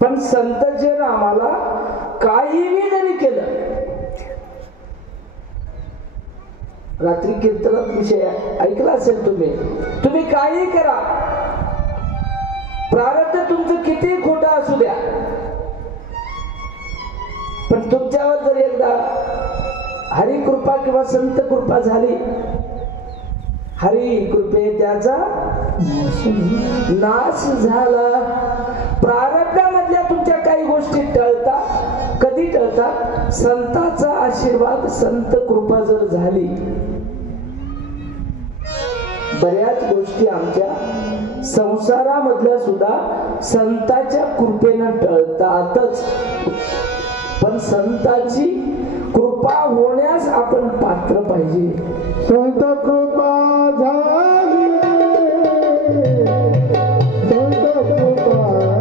पण संतचे आम्हाला काहीही जरी केलं, रात्री कीर्तनात विषय ऐकला असेल तुम्ही काही करा, प्रारब्ध तुमचं किती खोटं असू द्या, पण तुमच्यावर जर एकदा हरी कृपा किंवा संत कृपा झाली, हरी कृपे त्याचा नाश झाला. प्रारब्धामधल्या तुमच्या काही गोष्टी टळतात. कधी टळतात? संतांचा आशीर्वाद, संत कृपा जर झाली, बऱ्याच गोष्टी आमच्या संसारामधल्या सुद्धा संतांच्या कृपेनं टळतातच. पण संतांची कृपा होण्यास आपण पात्र पाहिजे. संत कृपा झाली, संत कृपा झाली,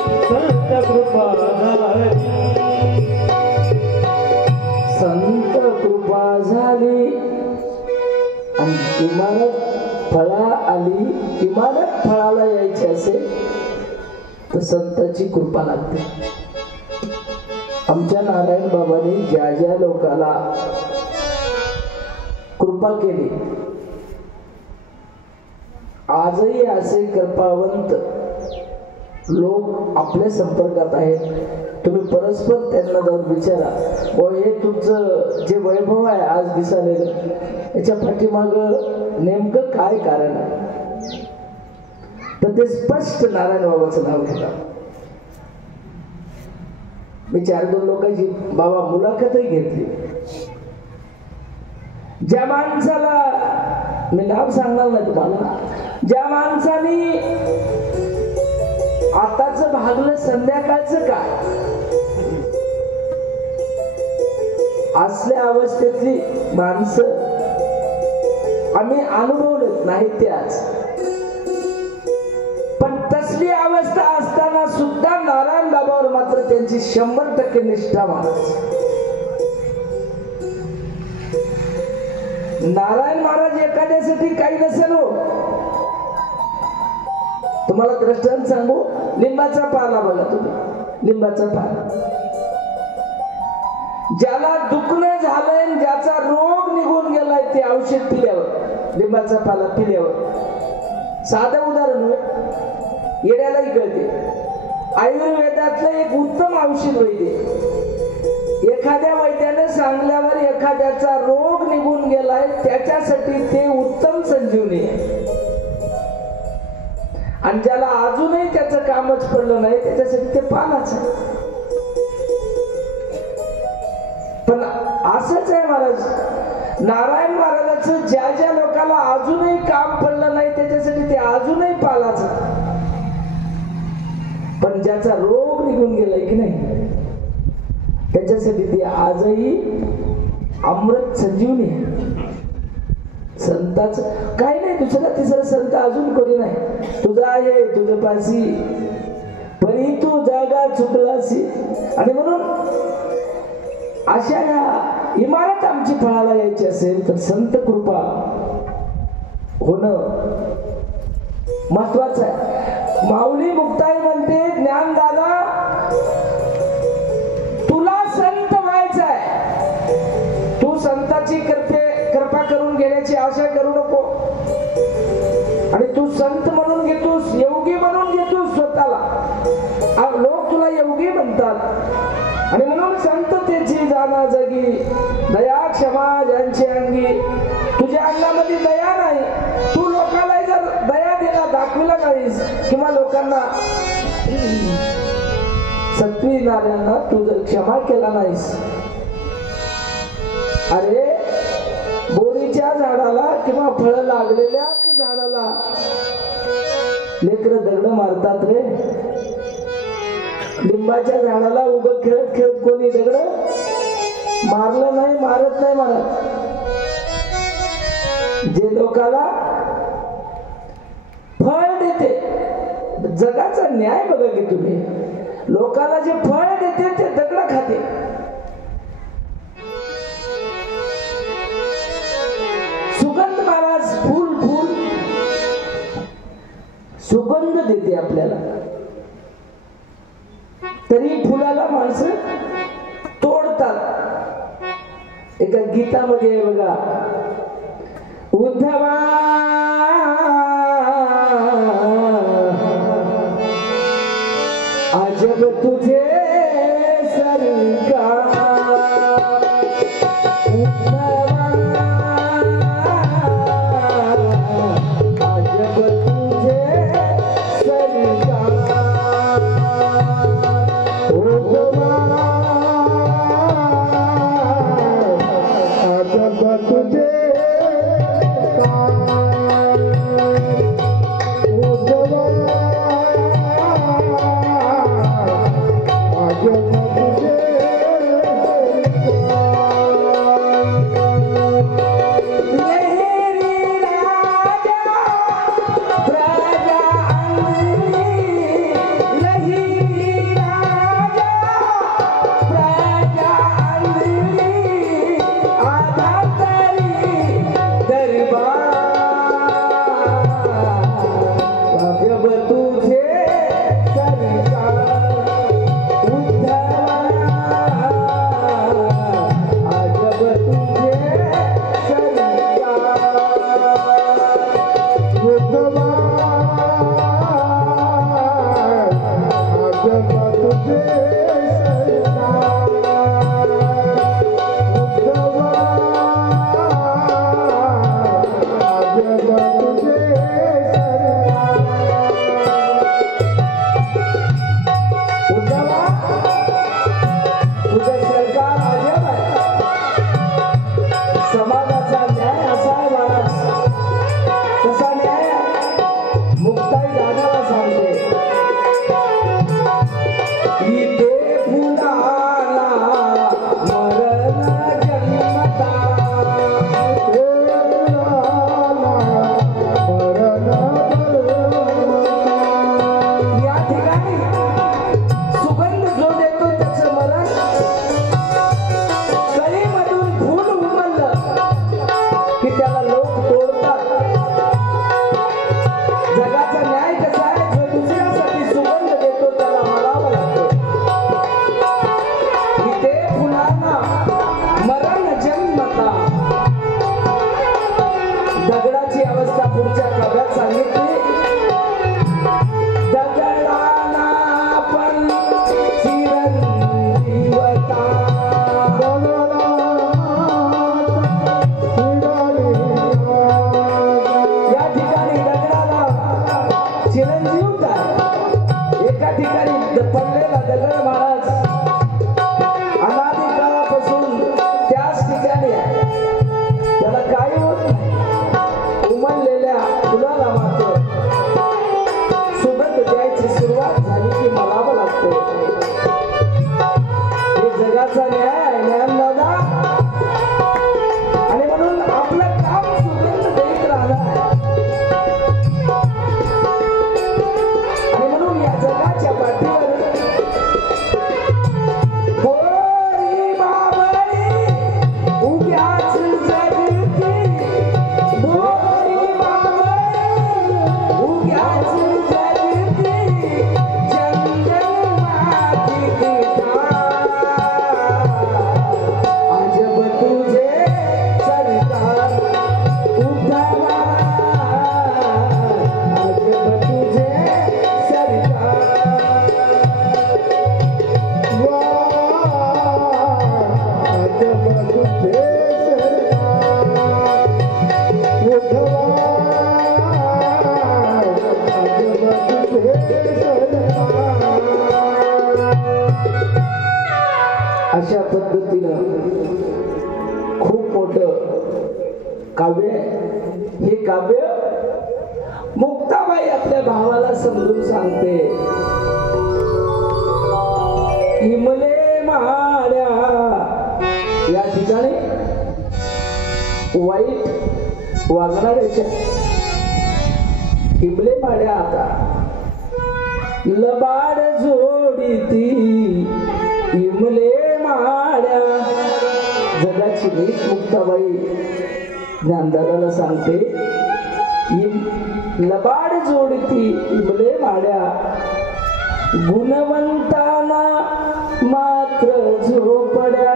संत कृपा झाली, संत कृपा फळाला यायचे असेल तर संतांची कृपा लागते. आमच्या नारायण बाबांनी ज्या ज्या लोकाला कृपा केली, आजही असे कृपावंत लोक आपल्या संपर्कात आहेत. तुम्ही परस्पर त्यांना जाऊन विचारा, व हे तुमचं जे वैभव आहे आज दिसालेलं, याच्या पाठीमाग नेमकं काय कारण आहे, तर ते स्पष्ट नारायण बाबाचं नाव घेतात. मी 4-2 लोकांची बाबा मुलाखतही घेतली. ज्या माणसाला मी नाव सांगणार नाही तुम्हाला, ज्या माणसाने आताच भागलं संध्याकाळचं काय, असल्या अवस्थेतली माणसं आम्ही अनुभवलेत नाही त्याच. पण तसली अवस्था असताना सुद्धा नारायण बाबावर मात्र त्यांची 100% निष्ठा महाराज. नारायण महाराज एखाद्यासाठी काही नसेल हो. तुम्हाला दृष्टांत सांगू, लिंबाचा पाला बघा तुम्ही, लिंबाचा पाला, ज्याला दुखणं झालंय, ज्याचा रोग निघून गेलाय, ते औषध पिल्यावर, लिंबाचा पाला पिल्यावर, साधं उदाहरण होय, येण्यालाही कळते, आयुर्वेदातलं एक उत्तम औषध वैद्य. एखाद्या वैद्याने सांगल्यावर एखाद्याचा रोग निघून गेलाय, त्याच्यासाठी ते उत्तम संजीवनी आहे. आणि ज्याला अजूनही त्याचं कामच पडलं नाही, त्याच्यासाठी ते पालाच आहे. पण असंच आहे महाराज, नारायण महाराजांचं ज्या ज्या लोकांना अजूनही काम पडलं नाही, त्याच्यासाठी ते अजूनही पालाच, पण ज्याचा रोग निघून गेलाय की नाही त्याच्यासाठी ते आजही अमृत संजीवनी आहे. संताच काही नाही, दुसरा तिसरा संत अजून कोणी नाही. तुझा आहे तुझ्या पाशी परी तू जागा चुकलासी. आणि म्हणून अशा या इमारत आमची फळाला यायची असेल तर संत कृपा होणं महत्वाचं आहे. माऊली मुक्ताई म्हणते, ज्ञानदादा तुला संत व्हायचं आहे, तू संताची कृपा करून घेण्याची आशा करू नको. आणि तू संत म्हणून घेतोस, योगी म्हणून घेतोस स्वतःला, लोक तुला योगी म्हणतात. आणि म्हणून संततेची जाणा जगी, दया क्षमा ज्यांची अंगी. तुझ्या अंगामध्ये दया नाही, तू लोकांना जर दया दिला दाखविला नाहीस किंवा लोकांना सत्वी नाऱ्यांना तू जर क्षमा केला नाहीस, अरे बोरीच्या झाडाला किंवा फळ लागलेल्याच झाडाला लेकरं दगड मारतात रे. लिंबाच्या झाडाला उभं खेळत खेळत कोणी दगड मारलं नाही, मारत नाही मारत. जे लोकाला फळ देते, जगाचा न्याय बघा की तुम्ही, लोकाला जे फळ देते ते दगड खाते. सुगंध महाराज फूल फूल सुगंध देते आपल्याला, तरी फुलाला माणसं तोडतात. एका गीतामध्ये आहे बघा, उद्धवा अजब तुझे सरकार, उद्धवा अजब तुझे सरकार, उद्धवा अजब तुझे अशा पद्धतीनं खूप मोठं काव्य आहे हे काव्य. मुक्ताबाई आपल्या भावाला समजून सांगते, इमले माड्या या ठिकाणी वाईट वागणाऱ्याच्या इमले माड्या आता लबाड जोडीती इमले माड्या. जगाची रीत मुक्ताबाई ज्ञानदाराला सांगते, लबाड जोडती इमले माड्या गुणवंताना मात्र झोपड्या.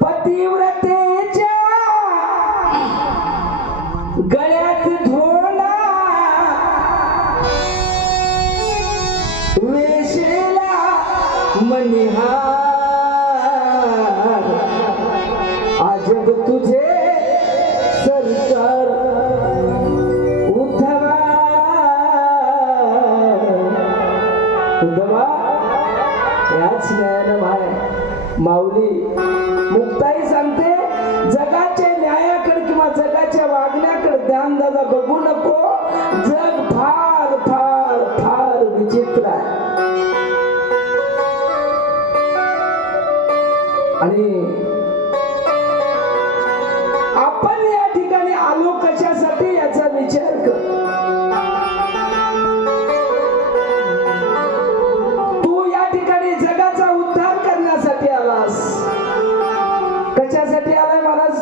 पतिव्रतेच्या गळ्यात धोला वेशेला मनिहार. अजब तुझे सरकार उद्धवा. उद्धवा याच न्यायानं माऊली मुक्ताई सांगते, जगाच्या न्यायाकडे किंवा जगाच्या वागण्याकडे ध्यान दादा बघू नको. जग फार फार फार विचित्र आहे. आणि आपण या ठिकाणी आलो कशासाठी याचा विचार कर. तू या ठिकाणी जगाचा उद्धार करण्यासाठी आलास. कशासाठी आलाय महाराज?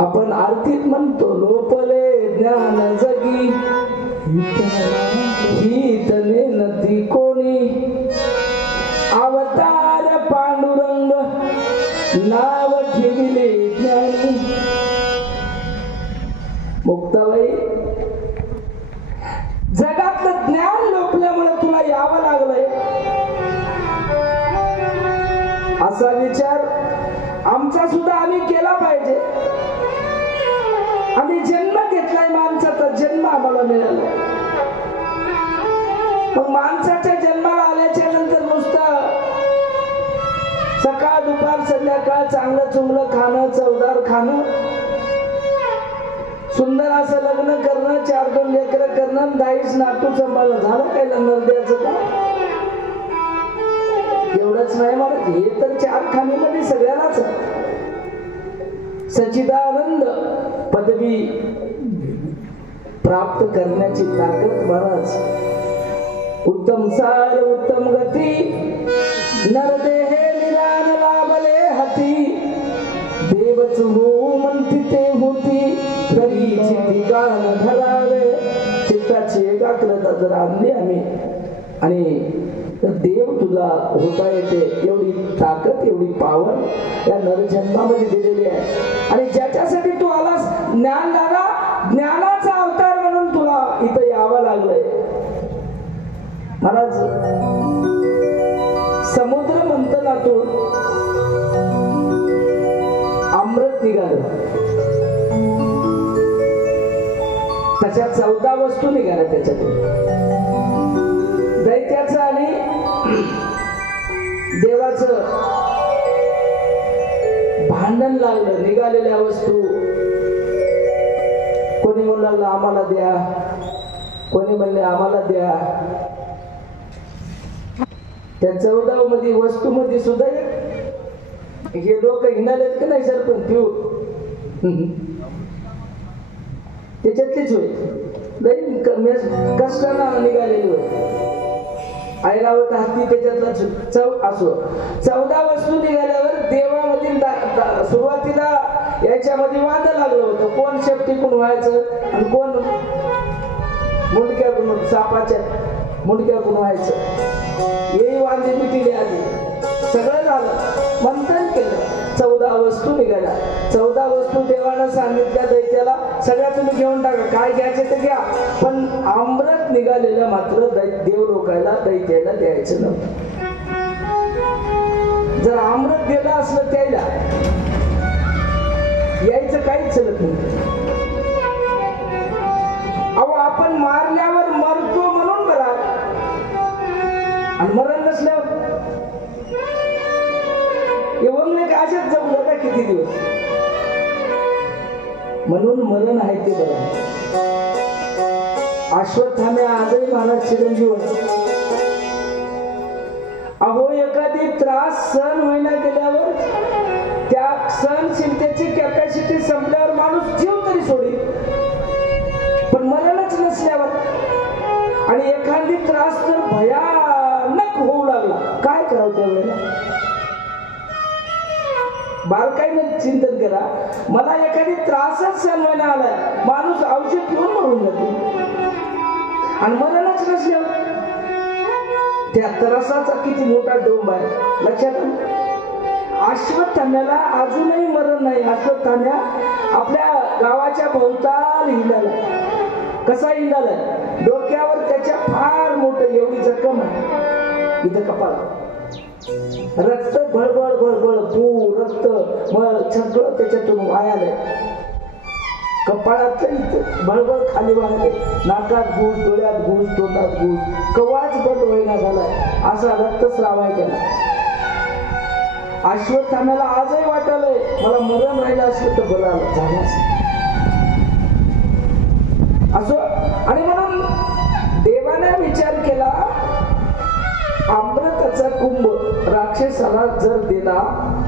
आपण आरतीत म्हणतो, लोपले ज्ञान जगी ही तने नदी कोणी. अवतार पांडुरंग नाव ठेविले ज्ञानी. मुक्ताबाई, जगातलं ज्ञान लोपल्यामुळे तुला यावं लागलंय असा विचार आमचा सुद्धा आम्ही केला पाहिजे. आम्ही जन्म घेतलाय, माणसाचा जन्म आम्हाला मिळाला. मग माणसाच्या जन्माला आल्याच्या नंतर नुसतं सकाळ दुपार संध्याकाळ चांगलं चुंगलं खाणं, चवदार खाणं, सुंदर असं लग्न करणं, 4-2 लेकरं करणं, 10 नातू सांभाळणं, झालं काय नरद्याचं का? एवढंच नाही मला, हे तर 4 खाणीमध्ये सगळ्यांनाच सच्चिदानंद पदवी प्राप्त करण्याची ताकद महाराज. उत्तम सार उत्तम गती नरदेहे निदान लाभले हाती. देवच हो म्हणती ते होती तरी चित्ती गाण धरावे. चित्ताची एकाग्रता जर आणली आम्ही आणि देव तुला होता येते एवढी ताकद एवढी पावर या नरजन्मामध्ये दिलेली आहे. आणि ज्याच्यासाठी तू आलास ज्ञान दादा, ज्ञानाचा अवतार म्हणून तुला इथं यावं लागलंय महाराज. समुद्र मंथनातून अमृत निघालं, त्याच्यात 14 वस्तू निघाल्या. त्याच्यातून दैत्याचं आणि देवाचं भांडण लागलं. निघालेल्या वस्तू कोणी म्हणलं आम्हाला द्या, कोणी म्हणले आम्हाला द्या. त्या 14 मध्ये वस्तू मध्ये सुद्धा हे लोक हिंडालेत का नाही सर, पण पिऊ त्याच्यातलीच होईल. कष्टानं निघालेली होय. ऐरावत हाती त्याच्यातला असो 14 वस्तू निघाल्यावर देवामधील सुरुवातीला याच्यामध्ये वाद लागलं होतं. कोण शेपटीकडून व्हायचं आणि कोण मुंडक्याकडून, सापाच्या मुंडक्याकडून व्हायचं. हे वांदे मिटिले आधी सगळं झालं, मंथन केलं. 14 वस्तू निघाल्या. 14 वस्तू देवानं सांगितल्या दैत्याला, सगळ्या तुम्ही घेऊन टाका, काय घ्यायचे ते घ्या, पण अमृत निघालेलं मात्र देव लोकायला दैत्याला द्यायचं नव्हतं. जर अमृत दिलं असलं त्याला यायचं काहीच चलत नाही. किती दिवस. म्हणून मरण आहे ते बरं आहे. अश्वत्थामे आजही महाराज चिरंजीव अहो एखादी त्रास सहन होईना गेल्यावर त्या सहनशीलतेची कॅपॅसिटी संपल्यावर माणूस जीव तरी सोडेल, पण मरणच नसल्यावर आणि एखादी त्रास जर भयानक होऊ लागला काय करावं त्यावेळेला. बारकाईने चिंतन करा. मला एखादी त्रासच सहन व्हायला आलाय, माणूस औषध घेऊन मरून जातो आणि मरणच नसल्यावर त्या त्रासाचा किती मोठा डोंब आहे लक्षात आलं. अश्वत्थाम्याला अजूनही मरण नाही. अश्वत्थाम्या आपल्या गावाच्या भोवताल हिंडाला. कसा हिंडाला? डोक्यावर त्याच्या फार मोठं एवढी जखम आहे, इथं कपाळात रक्त भळभळ भळभळ पू रक्त मळ सगळं त्याच्यातून वायालंय. कपाळात भळभळ खाली वाहते, नाकात घुस, डोळ्यात घुस, तोंडात घुस, कवाच बंद होईना झालाय, असा रक्तस्राव आहे त्याला. अश्वत्थाम्याला आजही वाटलंय मला मरण राहिलं असलं तर बरं झालं असो. आणि म्हणून देवाने विचार केला अमृताचा कुंभ राक्षसाला जर दिला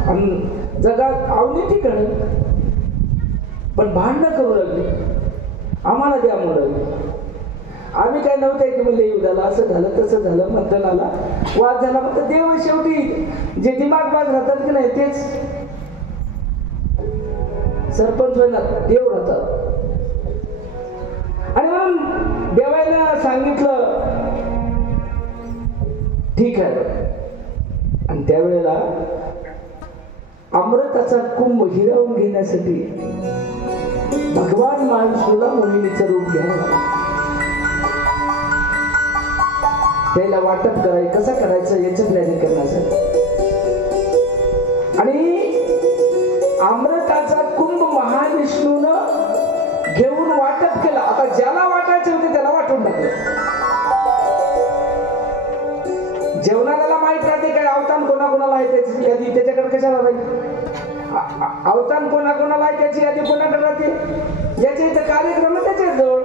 आणि जगात अवनीती करेल, पण भांडणं करू लागली आम्हाला द्या म्हणून. आम्ही काय नव्हतं की म्हणजे येऊ झालं असं झालं तसं झालं मंथनाला वाद झाला. फक्त देव शेवटी जे दिमाग बाग राहतात की नाही तेच सरपंच व्हायला देव राहतात. आणि म्हणून देवाला सांगितलं ठीक आहे. आणि त्यावेळेला अमृताचा कुंभ हिरावून घेण्यासाठी भगवान महाविष्णूला मोहिनीचं रूप घ्यावं लागलं. त्याला वाटप करायचं कसं करायचं याचं प्लॅनिंग करण्यासाठी. आणि अमृताचा कुंभ महाविष्णूनं घेऊन वाटप केलं. आता ज्याला वाटायचे होते त्याला वाटून टाकलं. जेवणाला माहित राहते काय अवतान कोणाकोणाला आहे त्याची यादी, त्याच्याकडे कशाला राहील. अवतान कोणाकोणाला आहे त्याची यादी कोणाकडे राहते, ज्याच्या इथं कार्यक्रम त्याच्या जवळ.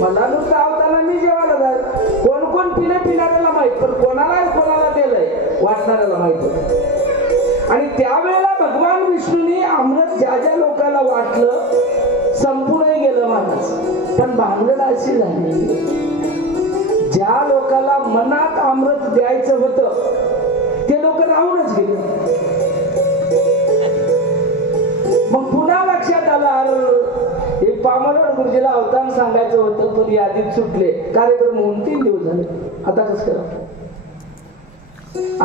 मला नुसतं अवताना मी जेवायला जाईल. कोण कोण पिले पिणाऱ्याला माहित, पण कोणाला दिलंय वाटणाऱ्याला माहित होत. आणि त्यावेळेला भगवान विष्णूने अमृत ज्या ज्या लोकांना वाटलं संपूर्ण गेलं माणूस. पण भांगड अशी झाली ज्या लोकांना मनात अमृत द्यायचं होतं ते लोक राहूनच गेले. मग पुन्हा लक्षात आलं हे पामरड गुरुजीला अवतार सांगायचं होतं पण यादीत सुटले. कार्यक्रम होऊन 3 दिवस झाले, आता कसं करा.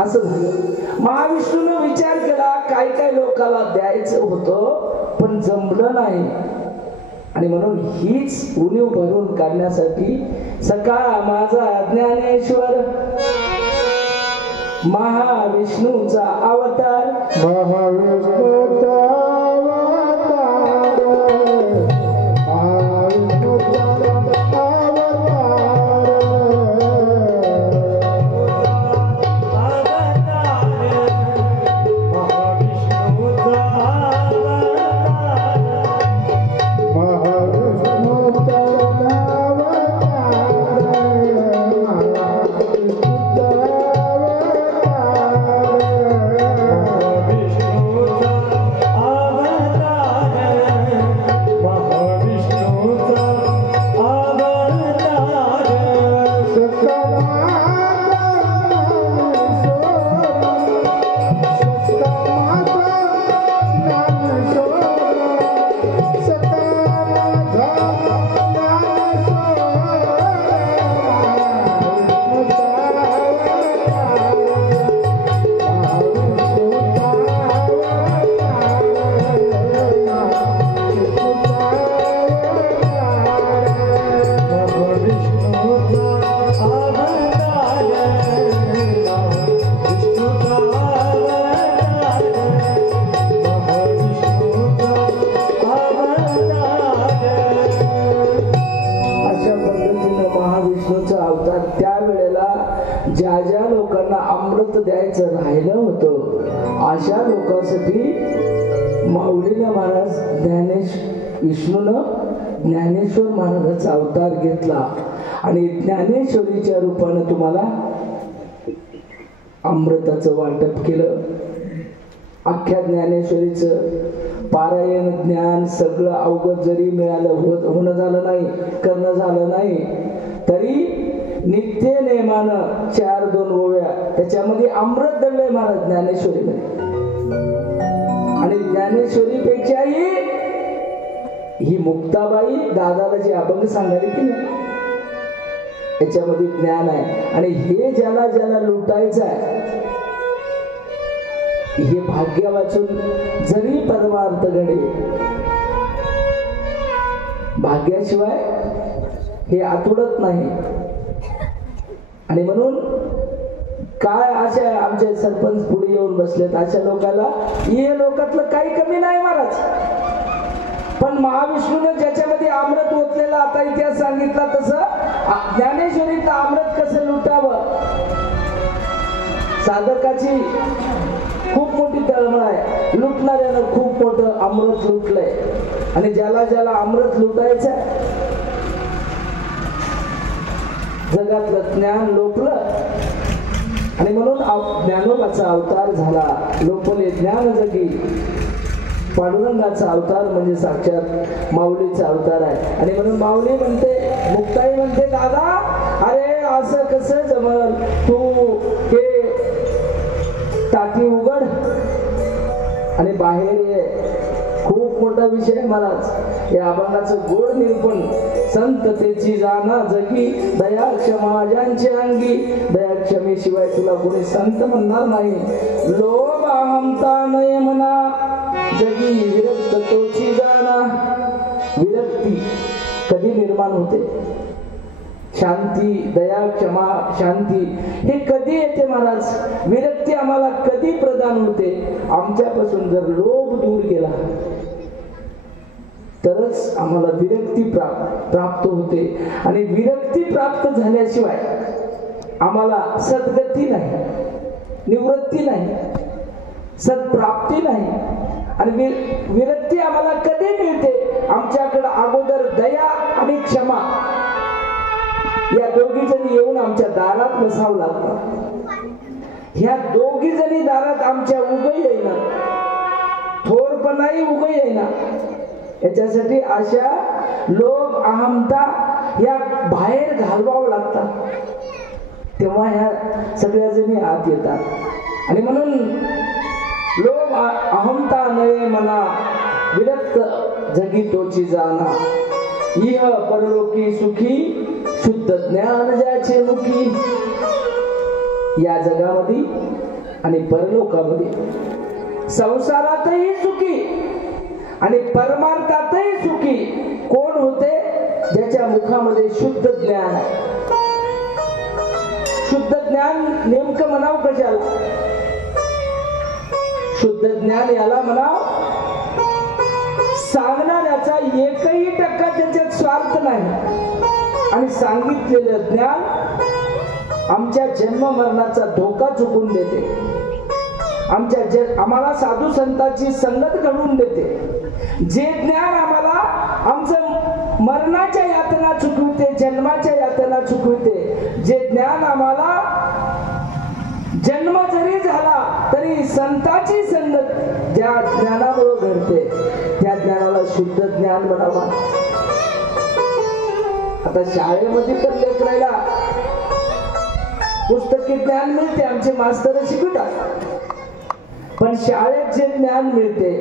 असं झालं. महाविष्णूने विचार केला काय काय लोकांना द्यायचं होतं पण जमलं नाही. आणि म्हणून हीच उणीव भरून काढण्यासाठी सकाळ माझा ज्ञानेश्वर महाविष्णूचा अवतार महाविष्णूचा ज्या ज्या लोकांना अमृत द्यायचं राहिलं होतं अशा लोकांसाठी माऊलीनं महाराज विष्णूनं ज्ञानेश्वर महाराजाचा अवतार घेतला आणि ज्ञानेश्वरीच्या रूपानं तुम्हाला अमृताचं वाटप केलं. अख्ख्या ज्ञानेश्वरीचं पारायण ज्ञान सगळं अवगत जरी मिळालं होणं झालं नाही, करणं झालं नाही, तरी नित्य नेमानं 4-2 ओव्या त्याच्यामध्ये अमृत दडलंय महाराज ज्ञानेश्वरीमध्ये. आणि ज्ञानेश्वरीपेक्षाही ही मुक्ताबाई दादाला जे अभंग सांगायला की नाही याच्यामध्ये ज्ञान आहे. आणि हे ज्याला ज्याला लुटायचं आहे हे भाग्य वाचून जरी परमार्थ घडे, भाग्याशिवाय हे आतुडत नाही. आणि म्हणून काय अशा आमचे सरपंच पुढे येऊन बसलेत अशा लोकांना हे लोकातलं काही कमी नाही महाराज. पण महाविष्णूने ज्याच्यामध्ये अमृत ओतलेलं आता इतिहास सांगितला तसं ज्ञानेश्वरीचं अमृत कसं लुटावं. साधकाची खूप मोठी तळमळ आहे, लुटणाऱ्यानं खूप मोठं अमृत लुटलंय. आणि ज्याला ज्याला अमृत लुटायचं जगातलं ज्ञान लोपलं आणि म्हणून ज्ञानोबाचा अवतार झाला. लोपले ज्ञान जगी पांडुरंगाचा अवतार म्हणजे साक्षात माऊलीचा अवतार आहे. आणि म्हणून माऊली म्हणते, मुक्ताई म्हणते, दादा अरे असं कसं जमल, तू हे टाकी उघड आणि बाहेर ये. खूप मोठा विषय महाराज. या अभंगाचं गोड निरूपण, संततेची जाणा जगी दया क्षमा ज्यांची अंगी, दया क्षमेशिवाय तुला कोणी संत म्हणणार नाही. लोभ अहमता नये म्हणा जगी विरक्त तोची जाणा. विरक्ती कधी निर्माण होते? शांती, दया क्षमा शांती हे कधी येते महाराज? विरक्ती आम्हाला कधी प्रदान होते? आमच्यापासून जर लोभ दूर केला तरच आम्हाला विरक्ती प्राप्त होते. आणि विरक्ती प्राप्त झाल्याशिवाय आम्हाला सद्गती नाही, निवृत्ती नाही, सत्प्राप्ती नाही. आणि विरक्ती आम्हाला कधी मिळते? आमच्याकडे अगोदर दया आणि क्षमा या दोघी जणी येऊन आमच्या दारात बसावं लागतं. ह्या दोघी जणी दारात आमच्या उगं येईना, थोरपणाही उगं येईना. याच्यासाठी अशा लोभ अहमता या बाहेर घालवावं लागतात, तेव्हा ह्या सगळ्या जणी आत येतात. आणि म्हणून लोभ अहमता नये मना विरक्त जगी तोची जाणा. इह परलोकी सुखी शुद्ध ज्ञान ज्याचे मुखी. या जगामध्ये आणि परलोकामध्ये संसारातही सुखी आणि परमार्थातही सुखी कोण होते? ज्याच्या मुखामध्ये शुद्ध ज्ञान आहे. शुद्ध ज्ञान नेमकं म्हणावं कशाला? शुद्ध ज्ञान याला म्हणाव सांगणाऱ्याचा 1% त्याच्यात स्वार्थ नाही. आणि सांगितलेलं ज्ञान आमच्या जन्म मरणाचा धोका चुकून देते. आम्हाला साधू संतांची संगत घडवून देते. जे ज्ञान आम्हाला आमचं मरणाच्या यातना चुकविते, जन्माच्या यातना चुकविते. जे ज्ञान आम्हाला जन्म जरी झाला तरी संतांची संगत ज्या ज्ञानामुळे घडते त्या ज्ञानाला शुद्ध ज्ञान म्हणावा. आता शाळेमध्ये तर लेकरायला पुस्तकी ज्ञान मिळते, आमचे मास्तर शिकवतात. पण शाळेत जे ज्ञान मिळते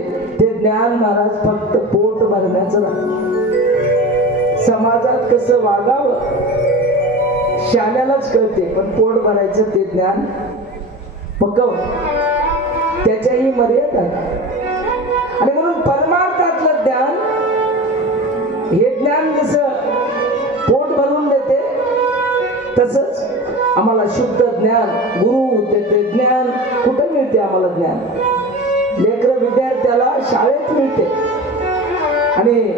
ते ज्ञान महाराज फक्त पोट भरण्याचं नाही. समाजात कसं वागावं शाळेलाच कळते, पण पोट भरायचं ते ज्ञान पकव, त्याच्याही मर्यादा आहे. आणि म्हणून परमार्थातलं ज्ञान हे ज्ञान जसं पोट भरून देते तसंच आम्हाला शुद्ध ज्ञान गुरु देते. ज्ञान कुठे मिळते आम्हाला? ज्ञान लेकर विद्यार्थ्याला शाळेत मिळते. आणि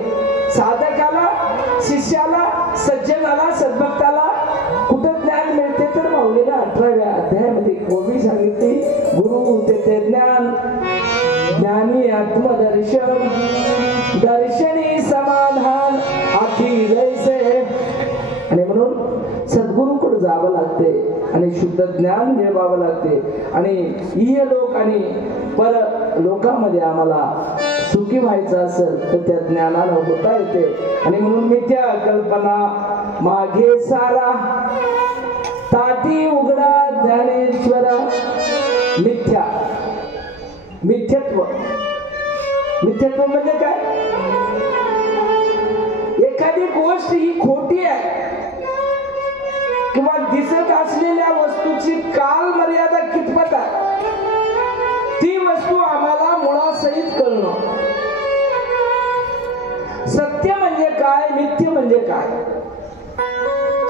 साधकाला, शिष्याला, सज्जनाला, सद्भक्ताला कुठं ज्ञान मिळते? तर माऊलीने 18व्या अध्यायामध्ये ओवी सांगितली, गुरु देते ज्ञान ज्ञानी आत्मदर्शन दर्शनी समाधान आधी जैसे. आणि म्हणून सद्गुरूकडे जावं लागते आणि शुद्ध ज्ञान मिळवावं लागते. आणि इह लोक आणि पर लोकांमध्ये आम्हाला सुखी व्हायचं असेल तर त्या ज्ञानानं होता येते. आणि म्हणून मिथ्या कल्पना मागे सारा ताटी उघडा ज्ञानेश्वरा. मिथ्या मिथ्यत्व मिथ्यत्व म्हणजे काय? एखादी गोष्ट ही खोटी आहे किंवा दिसत असलेल्या वस्तूची काल मर्यादा कितपत आहे ती वस्तू आम्हाला मुळासहित कळणं. सत्य म्हणजे काय, मिथ्य म्हणजे काय,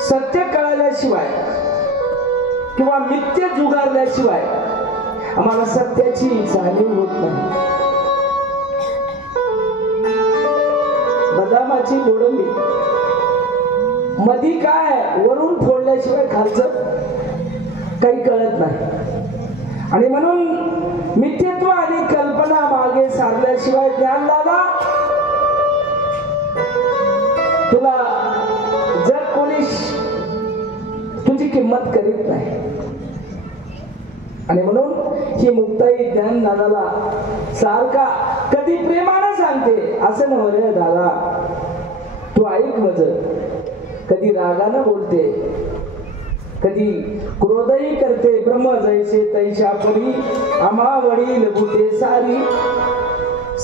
सत्य कळल्याशिवाय किंवा मिथ्य जुगारल्याशिवाय आम्हाला सत्याची जाणीव होत नाही. बदामाची गोडंबी मधी काय वरून फोडल्याशिवाय खालचं काही कळत नाही. आणि म्हणून मिथ्यत्व आणि कल्पना मागे सारल्याशिवाय ज्ञान लावा. तुला जर कोणी तुझी किंमत करीत नाही. आणि म्हणून ही मुक्ताई ज्ञान दादाला सारखा कधी प्रेमानं सांगते असं नव्हे रे दादा तू ऐक मज. कधी रागानं बोलते, कधी क्रोधही करते. ब्रह्म जैसे तैशा परी आम्हा वडील भूते सारी.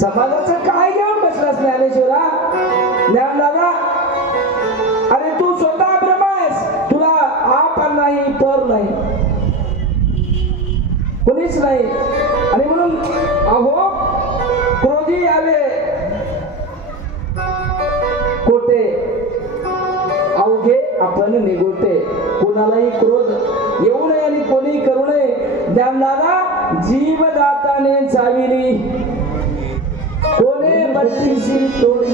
समाजाचं काय घेऊन बसलास ज्ञानेश्वरा ज्ञान दादा? अरे तू स्वतः ब्रह्म आहेस. तुला आप नाही पर नाही कोणीच नाही. आणि म्हणून अहो क्रोधी यावे कोटे अवघे आपण निगोटे. कोणालाही क्रोध येऊ नये आणि कोणी करू नये. ज्ञानदादा जीवदाताने चाविली कोणे बत्तीसी तोडी.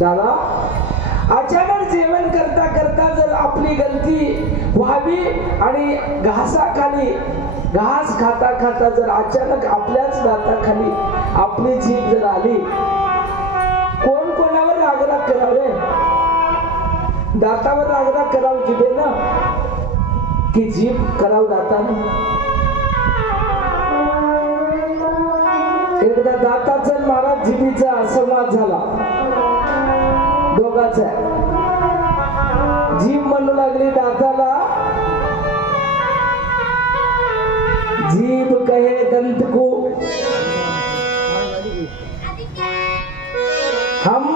दादा अचानक जेवण करता करता जर आपली गलती व्हावी आणि घासाखाली घास खाता खाता जर अचानक आपल्याच दाताखाली आपली जीभ जर आली कोण कोणावर रागराग कराव रे? दातावर रागराग कराव जिभेनं की जीभ कराव दातानं? एकदा दाताचा महाराज जिभीचा संवाद झाला दोघाचा. जीभ म्हणू लागली दाताला जीभ कहे दंत को हम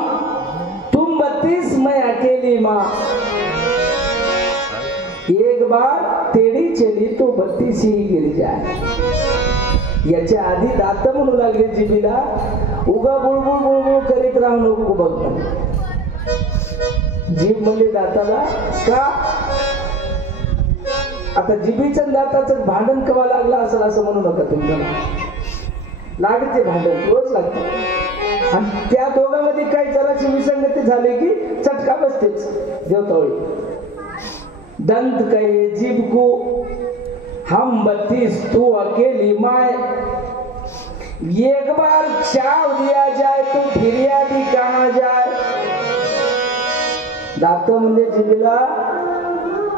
तुम 32 मैं अकेली माँ. एक बार तेरी चली तो 32 ही गिर जाए. याच्या आधी दात म्हणू लागले जिभीला उगा बुळबुळ बुळबुळ करीत राहू नको बघ. जीभ म्हणले दाताला का? आता जिभीचं दाताचं भांडण कवा लागला असेल असं म्हणू नका तुम्हाला. लागते भांडण रोज लागते. आणि त्या दोघांमध्ये काही जराची विसंगती झाली की चटका बसतेच देवतावळी. दंत कहे जीभ को हम 32 तू अकेली माय. एक बार चाव दिया जाए तो फिर्यादी कहाँ जाए. दात म्हणजे जिभीला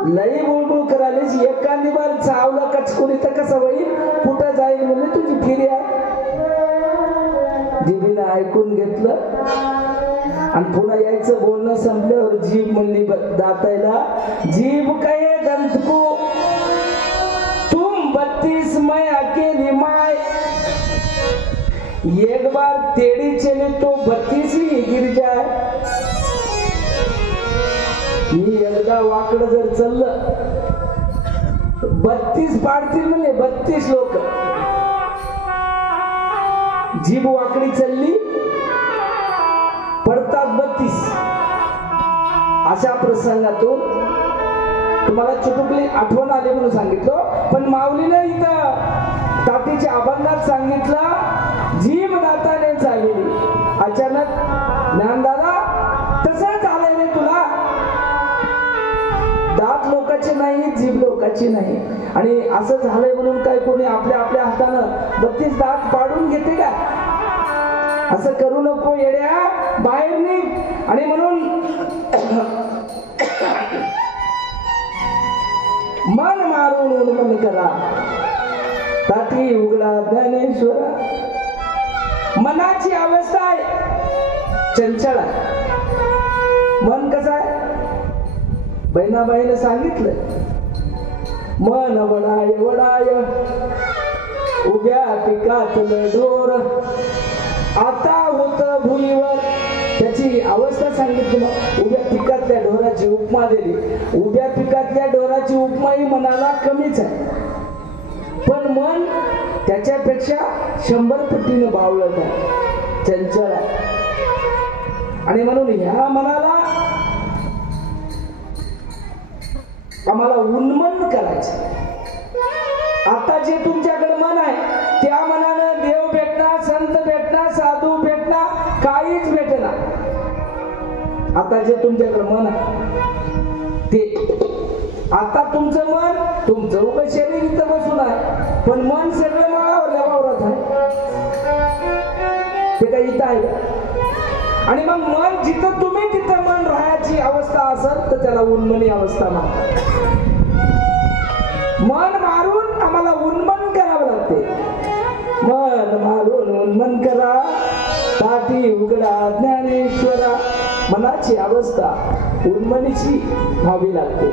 लई बुळबुळ करायलीस. एखादी बार चावलं कचकुरी तर कसं होईल कुठं जाईल म्हणजे तुझी फिर्या. जिभीनं ऐकून घेतलं आणि पुन्हा यायचं बोलणं संपल्यावर जीभ म्हणली दातायला जीभ कहे दंत को तुम 32 मैं अकेली माय. एक बार तेरी चली तो 32 ही गिर जाए. मी एकदा वाकड जर चाललं 32 पाडतील म्हणजे 32 लोक. जीभ वाकडी चालली पडतात 32. अशा प्रसंगातून तुम्हाला चुटुकली आठवण आली म्हणून सांगितलं. पण माऊलीने इथं ताटीच्या अभंगात सांगितलं जीभ दाताने चालली. अचानक ज्ञानदादा तसं झालंय रे तुला. दात लोकांचे नाही जीभ लोकाची नाही. आणि असं झालंय म्हणून काय कोणी आपल्या आपल्या हातानं 32 दात पाडून घेते का? असं करू नको येड्या, बाहेर निघ. आणि म्हणून मन मारून उन्मन करा, ताठी उघडा ज्ञानेश्वरा. मनाची अवस्था आहे चंचल आहे. मन कसं आहे? बहिणाबाईने सांगितलं, मन वडाय वडाय उभ्या पिकातलं ढोर आता होत भुईवर. त्याची अवस्था सांगितली. मग उभ्या पिकातल्या ढोराची उपमा दिली. उभ्या पिकातल्या ढोराची उपमा ही मनाला कमीच आहे, पण मन त्याच्यापेक्षा 100 पटीनं बावळत आहे, चंचल आहे. आणि म्हणून ह्या मनाला आम्हाला उन्मन करायचं. आता जे तुमच्याकडे मन आहे त्या मनानं देव भेटणार, संत भेटणार, साधू भेटणार, काहीच भेटणार. आता जे तुमच्याकडे मन आहे ते, आता तुमचं मन, तुमचं उभं शरीर इथं बसून आहे, पण मन सगळं माळावरल्या वावरात आहे. ते काही इथं आहे का? आणि मग मन जिथं तुम्ही तिथं मन राहायची अवस्था असेल तर त्याला उन्मनी अवस्था म्हणतात. मन मारून आम्हाला उन्मन करावं लागते. मन मारून उन्मन करा, ताठी उघडा ज्ञानेश्वरा. मनाची अवस्था उन्मनीची व्हावी लागते.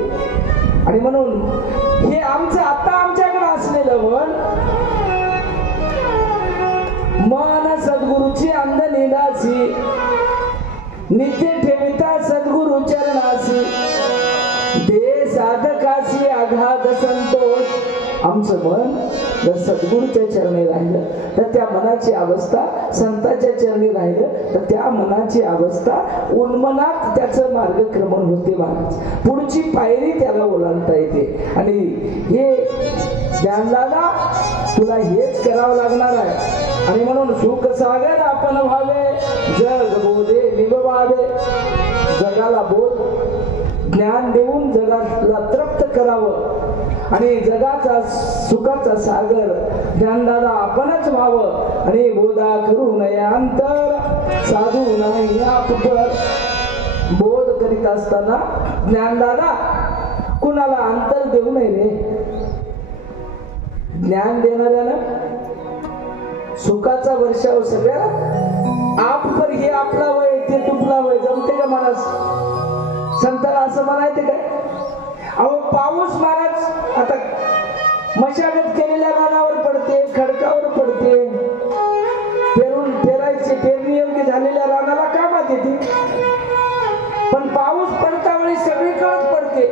आणि म्हणून हे आमचं आता आमच्याकडे असलेलं मन सद्गुरूची अंध निदासी, नित्य ठेविता सद्गुरु चरणासी, दे साधकासी आघात संतोष. आमचं मन जर सद्गुरूच्या चरणी राहिलं तर त्या मनाची अवस्था, संतांच्या चरणी राहिलं तर त्या मनाची अवस्था उन्मनात त्याचं मार्गक्रमण होते. महाराज पुढची पायरी त्याला ओलांडता येते. आणि हे ज्ञानदादा तुला हेच करावं लागणार आहे. आणि म्हणून सुख सागर आपण व्हावे, जग बोधे निभवावे. जगाला बोध ज्ञान देऊन जगाला तृप्त करावं आणि जगाचा सुखाचा सागर ज्ञानदादा आपणच व्हावं. आणि बोधा करू नये अंतर, साधू नाही आपकर. बोध करीत असताना ज्ञानदादा कुणाला अंतर देऊ नये रे. ज्ञान देणाऱ्यानं सुखाचा वर्षाव सगळ्या आप पर, हे आपला वय ते तुपला वय. जमते का माणस? संताला असं म्हणायचे काय? अहो पाऊस महाराज आता मशागत केलेल्या रानावर पडते, खडकावर पडते. पेरायचे पेरणी योग्य झालेल्या रानाला कामात येते, पण पाऊस पडता वेळी सगळीकडेच पडते.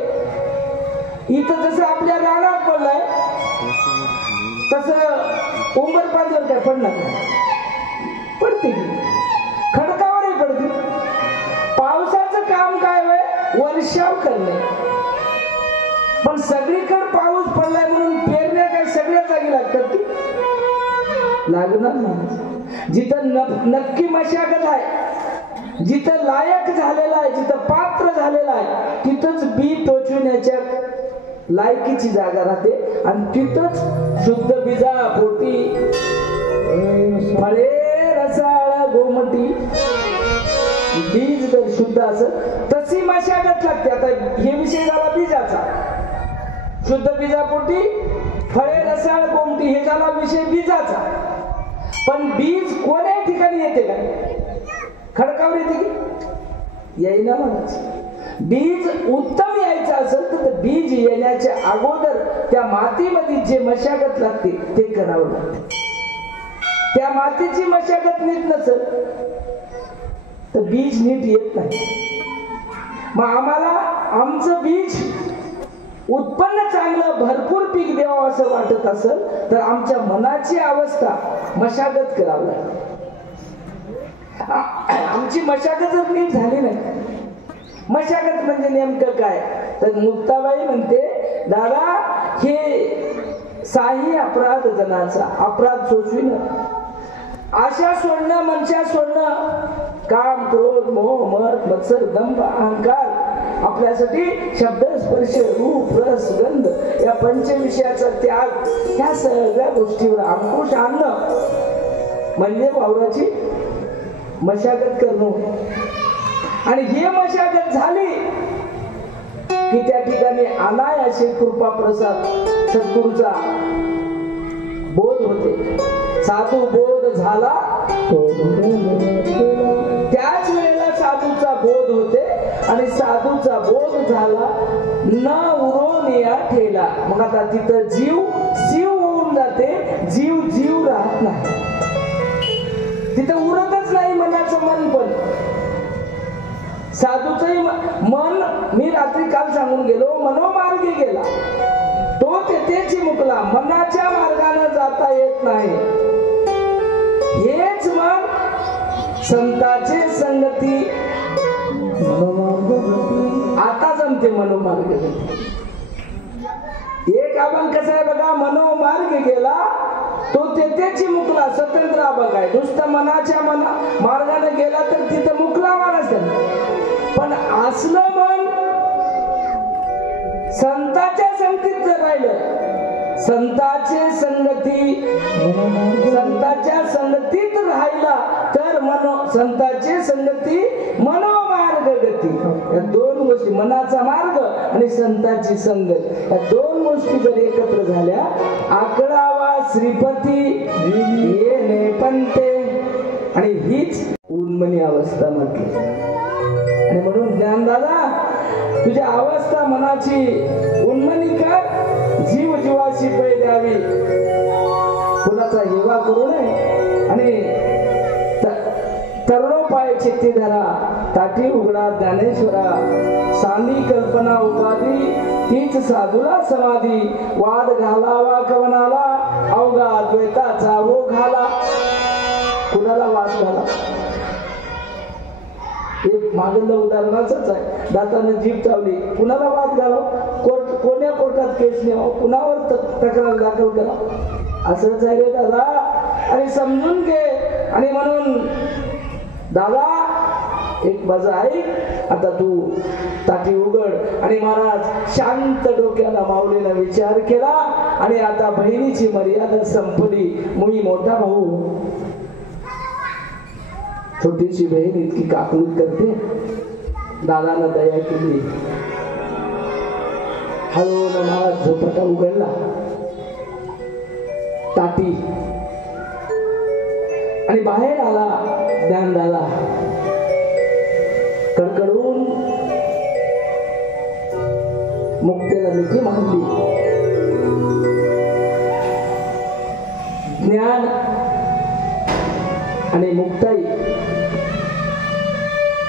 इथं जसं आपल्या रानात पडलाय तसं उंबरपालीवर काय पडणार? पडते की खडकावरही पडते. पावसाचं काम काय होय? वर्षाव करणे. पण सगळीकडे पाऊस पडलाय म्हणून पेरण्या काय सगळ्या जागी लागतात की? लागणार नाही. जिथं नक्की मशागत आहे, जिथं लायक झालेला आहे, जिथं पात्र झालेला आहे, तिथंच बी टोचविण्याच्या लायकीची जागा राहते. आणि तिथंच शुद्ध बीजा पोटी फळे रसाळ गोमटी बीज जर शुद्ध असं तशी मशागत लागते. आता हे विषय झाला बीजाचा. शुद्ध बीजापोटी फळे रसाळ गोमटी हे झाला विषय बीजाचा. पण बीज कोण्या ठिकाणी येते का? खडकावर येते की? येईना महाराज. बीज उत्तम यायचं असेल तर बीज येण्याच्या अगोदर त्या मातीमध्ये जे मशागत लागते ते करावं लागते. त्या मातीची मशागत नीट नसेल तर बीज नीट येत नाही. मग आम्हाला आमचं बीज उत्पन्न चांगलं भरपूर पीक द्यावं असं वाटत असेल तर आमच्या मनाची अवस्था मशागत करावी लागते. आमची मशागत जर नीट झाली नाही. मशागत म्हणजे नेमकं काय? तर मुक्ताबाई म्हणते, दादा हे साही अपराध जनाचा, अपराध सोचविणं, आशा सोडणं, मनशा सोडणं, काम क्रोध मोह मद मत्सर दंभ अहंकार आपल्यासाठी शब्द स्पर्श रूप रस गंध या पंचविषयाचा त्याग, ह्या सगळ्या गोष्टीवर अंकुश आणणं म्हणजे वावराची मशागत करणं. आणि हे मशागत झाली की त्या ठिकाणी अनायासे कृपा प्रसाद सद्गुरूचा बोध होते. साधू बोध झाला त्याच वेळेला साधूचा बोध होते आणि साधूचा बोध झाला न उरोनिया ठेला. मग आता तिथं जीव शिव होऊन जाते, जीव जीव राहत नाही, तिथं उरतच नाही मनाचं मन. पण साधूचंही मन, मी रात्री काल सांगून गेलो, मनोमार्गे गेला तो तेथे मुकला, मनाच्या मार्गाने जाता येत नाही. हेच मन संताचे संगती आता जमते मनोमार्ग. एक आपण कसं आहे बघा, मनोमार्ग गेला तो तेथे मुकला, स्वतंत्र बघाय. नुसतं मनाच्या मार्गाने गेला तर तिथं मुकला माणूस. पण असलं मन संताच्या संगतीत जर राहिलं, संताचे संताच्या संगतीत राहिला तर संताचे संगती मनोमार्ग गती. या दोन गोष्टी, मनाचा मार्ग आणि संताची संगत, या दोन गोष्टी जर एकत्र झाल्या, आकडावा श्रीपती येणे पंते. आणि हीच उन्मनी अवस्था म्हटली. आणि म्हणून ज्ञानदादा, तुझ्या अवस्था मनाची उन्मनी कर, जीव जीवाशी पै द्यावी, कुणाचा हेवा करू नये. आणि तरुणोपाय चित्ती धरा, ताटी उघडा ज्ञानेश्वरा, सांदी कल्पना उपाधी तीच साधूला समाधी. वाद घालावा कवनाला, अवघा द्वैताचा रोग घाला. कुणाला वाद घाला? एक मागलं उदाहरणाचंच आहे. दाताने जीभ चावली, कुणाला वाद घालाव? कोण्या कोर्टात केस न्याव, कुणावर तक्रार दाखल करा? असंच आहे रे दादा. आणि समजून घे. आणि म्हणून दादा एक माझं ऐक, आता तू ताटी उघड. आणि महाराज शांत डोक्याला माऊलीला विचार केला. आणि आता बहिणीची मर्यादा संपली. मुळी मोठा भाऊ छोटीशी बहीण इतकी काकलूत करते, दादानं दया केली. हळूहळू महाराज झोपटा उघडला, ताटी, आणि बाहेर आला ज्ञानदादा. कडकडून मुक्तेला मिठी मारली. ज्ञान आणि मुक्ताई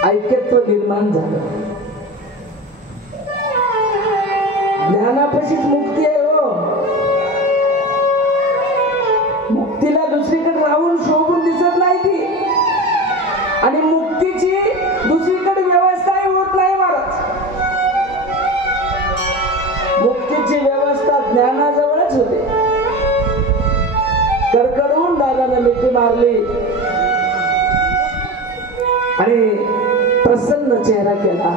ऐक्यत्व निर्माण झालं. ज्ञानापाशीच मुक्ती आहे हो. मुक्तीला दुसरीकडे राहून शोभून दिसत नाही ती. आणि मुक्तीची दुसरीकडे व्यवस्थाही होत नाही महाराज. मुक्तीची व्यवस्था ज्ञानाजवळच होते. कडकडून दादाने मिठी मारली आणि प्रसन्न चेहरा केला.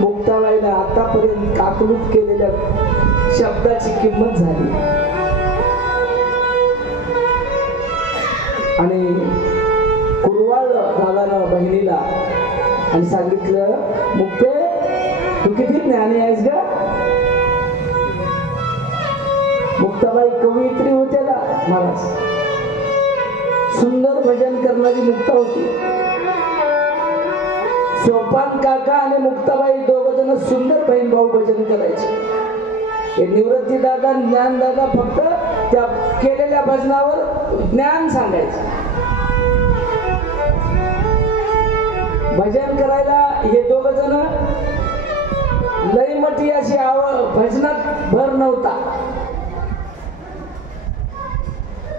मुक्ताबाईने आतापर्यंत काकलूत केलेल्या शब्दाची किंमत झाली. आणि कुरवाळ दादानं बहिणीला आणि सांगितलं, मुक्ते तू किती ज्ञानी आहेस ग. मुक्ताबाई कवयित्री होत्या ना महाराज. सुंदर भजन करणारी मुक्ता होती. सोपान काका आणि मुक्ताबाई दोघ जण सुंदर बहीण भाऊ भजन करायचे. हे निवृत्ती दादा ज्ञान दादा फक्त त्या केलेल्या भजनावर ज्ञान सांगायचे. भजन करायला हे दोघ जण लई मोठी अशी भजनात भर नव्हता.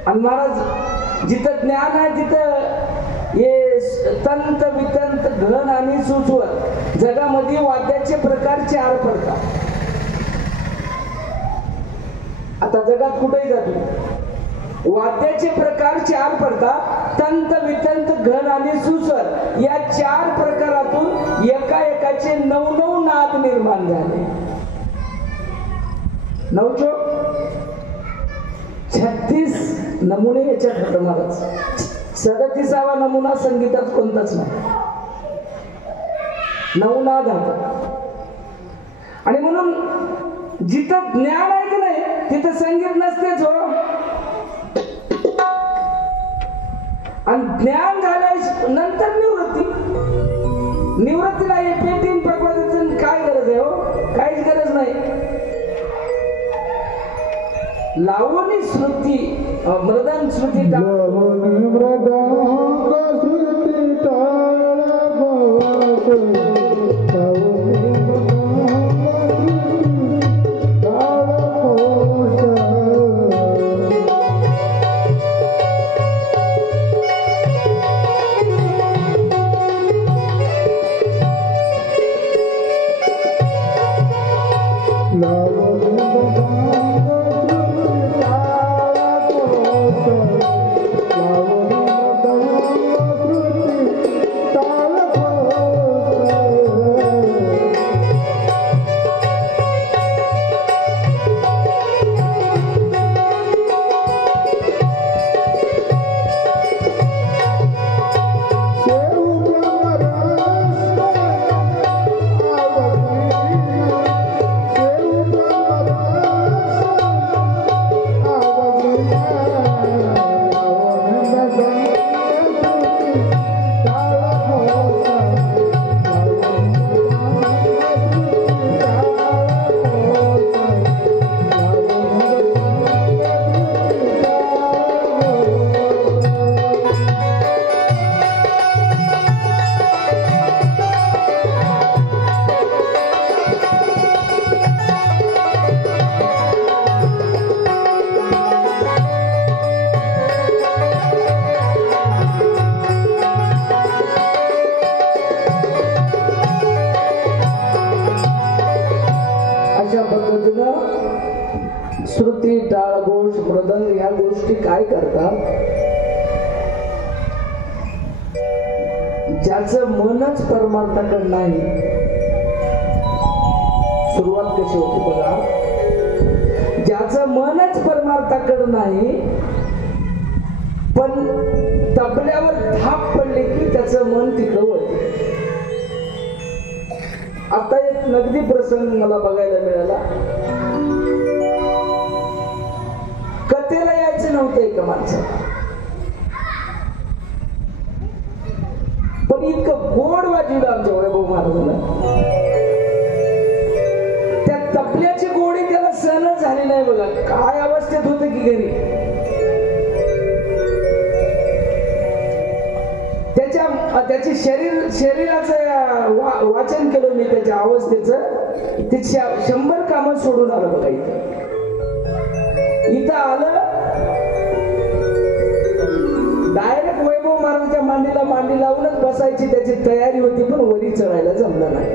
आणि महाराज जिथं ज्ञान आहे तिथं हे तंत वितंत घन आणि सुचवत. जगामध्ये वाद्याचे प्रकार 4 पडतात. आता जगात कुठेही जातो वाद्याचे प्रकार 4 पडतात. तंत वितंत घन आणि सुस्वर या 4 प्रकारात एकाचे 9 नाद निर्माण झाले. 9 36 नमुने याच्यात होतं महाराज. 37वा नमुना संगीतात कोणताच नाही. 9 नाद होतात. आणि म्हणून जिथं ज्ञान आहे की नाही तिथं संगीत नसतेच हो. आणि ज्ञान झाल्या नंतर निवृत्तीला हे पेटीन प्रकल्पाचं काय गरज आहे हो? काहीच गरज नाही. लावणी श्रुती मृदंग श्रुती श्रुती टाळ घोष मृदंग ह्या गोष्टी काय करतात? ज्याचं मनच परमार्थाकडे नाही. सुरुवात कशी होती बघा. ज्याचं मनच परमार्थाकडे नाही पण तबल्यावर थाप पडले की त्याचं मन तिकडं वळते. आता एक नगदी प्रसंग मला बघायला मिळाला. कथेला यायचं नव्हतं एका माणसाला पण इतकं गोड वाजवलं आमच्या वैभव महाराजांना. त्या तबल्याची गोडी त्याला सहन झाली नाही बघा. काय अवस्थेत होतं की घरी. त्याची शरीराचं वाचन केलं मी त्याच्या अवस्थेचं. ते 100 कामं सोडून आलं बघा. इथं आलं डायरेक्ट वैभव महाराजांच्या मांडीला मांडी लावूनच बसायची त्याची तयारी होती पण वरी चढायला जमलं नाही.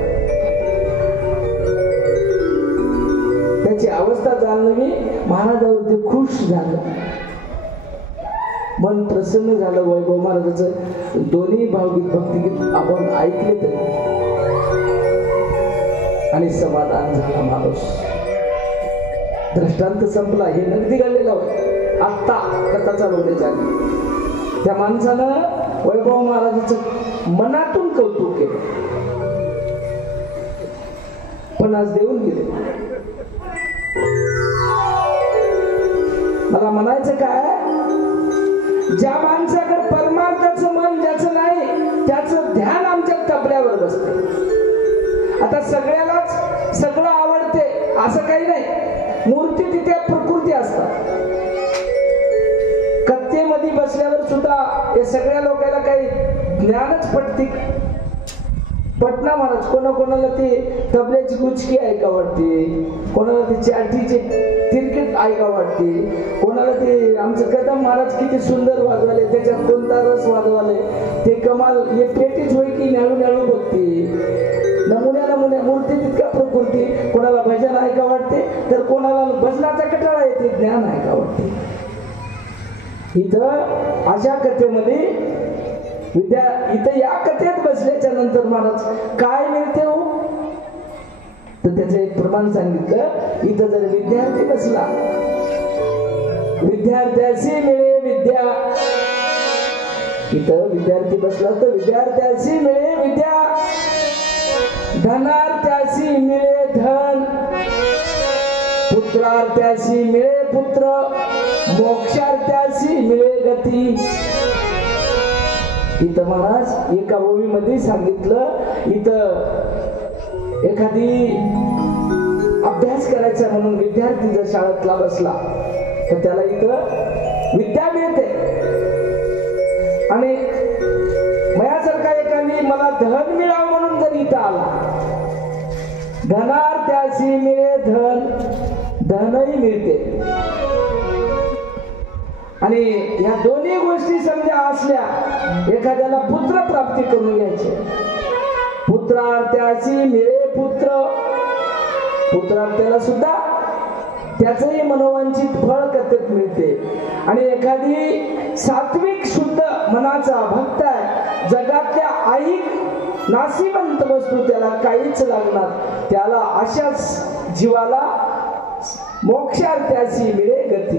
त्याची अवस्था जाणलं मी. महाराजावरती खुश झालं. मन प्रसन्न झालं. वैभव महाराजाचं दोन्ही भावगीत भक्तिगीत आपण ऐकले तरी आणि समाधान झाला माणूस. दृष्टांत संपला. हे नगदी घालेला होता. आत्ता कथा चालवली झाली. त्या माणसानं वैभव महाराजाचं मनातून कौतुक केलं पण आज देऊन गेले. मला म्हणायचं काय, ज्या माणसाकडे परमार्थाचं मन ज्याचं नाही त्याचं ध्यान आमच्या तबल्यावर बसते. आता सगळ्यालाच सगळं आवडते असं काही नाही. मूर्ती तिथे प्रकृती असतात. कथेमध्ये बसल्यावर सुद्धा हे सगळ्या लोकांना काही ज्ञानच पटना महाराज. कोणाकोणाला ती तबल्याची गुचकी ऐका वाटते, कोणाला ती चाटीचे तिरकेट ऐका वाटते, कोणाला ते आमचं कदम महाराज किती सुंदर वाजवाले, त्याच्यात कोणता रस वाजवाले ते कमाल. हे पेटीच होई की न्याळू न्याळू बघते. नमुन्या मूर्ती तितक्या प्रकृती. कोणाला भजन ऐका वाटते तर कोणाला भजनाचा कटाळा येते, ज्ञान ऐका वाटते. इथं अशा कथेमध्ये इथं या कथेत बसल्याच्या नंतर महाराज काय मिळते हो? तर त्याचं एक प्रमाण सांगितलं. इथं जर विद्यार्थी बसला, विद्यार्थ्याशी मिळे विद्या, इथं विद्यार्थी बसला तर विद्यार्थ्याशी मिळे विद्या, धनार्थ्याशी मिळे धन, पुत्रार्थ्याशी मिळे पुत्र, मोक्षार्थ्याशी मिळे गती. इथं महाराज एका ओळीमध्ये सांगितलं, इथं एखादी अभ्यास करायचा म्हणून विद्यार्थी जर शाळेतला बसला तर त्याला इथं विद्या मिळते. आणि माझ्यासारखा एकाने मला धन मिळावं म्हणून जर इथं आला, धनार्थ्याशी मिळे धन, धनही मिळते. आणि या दोन्ही गोष्टी समजा असल्या, एखाद्याला पुत्र प्राप्ती करून घ्यायचे, पुत्रार्थ्याशी मिळे पुत्र, पुत्रार्थ्याला सुद्धा त्याचंही मनोवांछित फळ कथेत मिळते. आणि एखादी सात्विक शुद्ध मनाचा भक्त आहे, जगातल्या ऐक नासिवंत वस्तू त्याला काहीच लागणार, त्याला अशाच जीवाला मोक्षार्थ्याशी मिळे गती.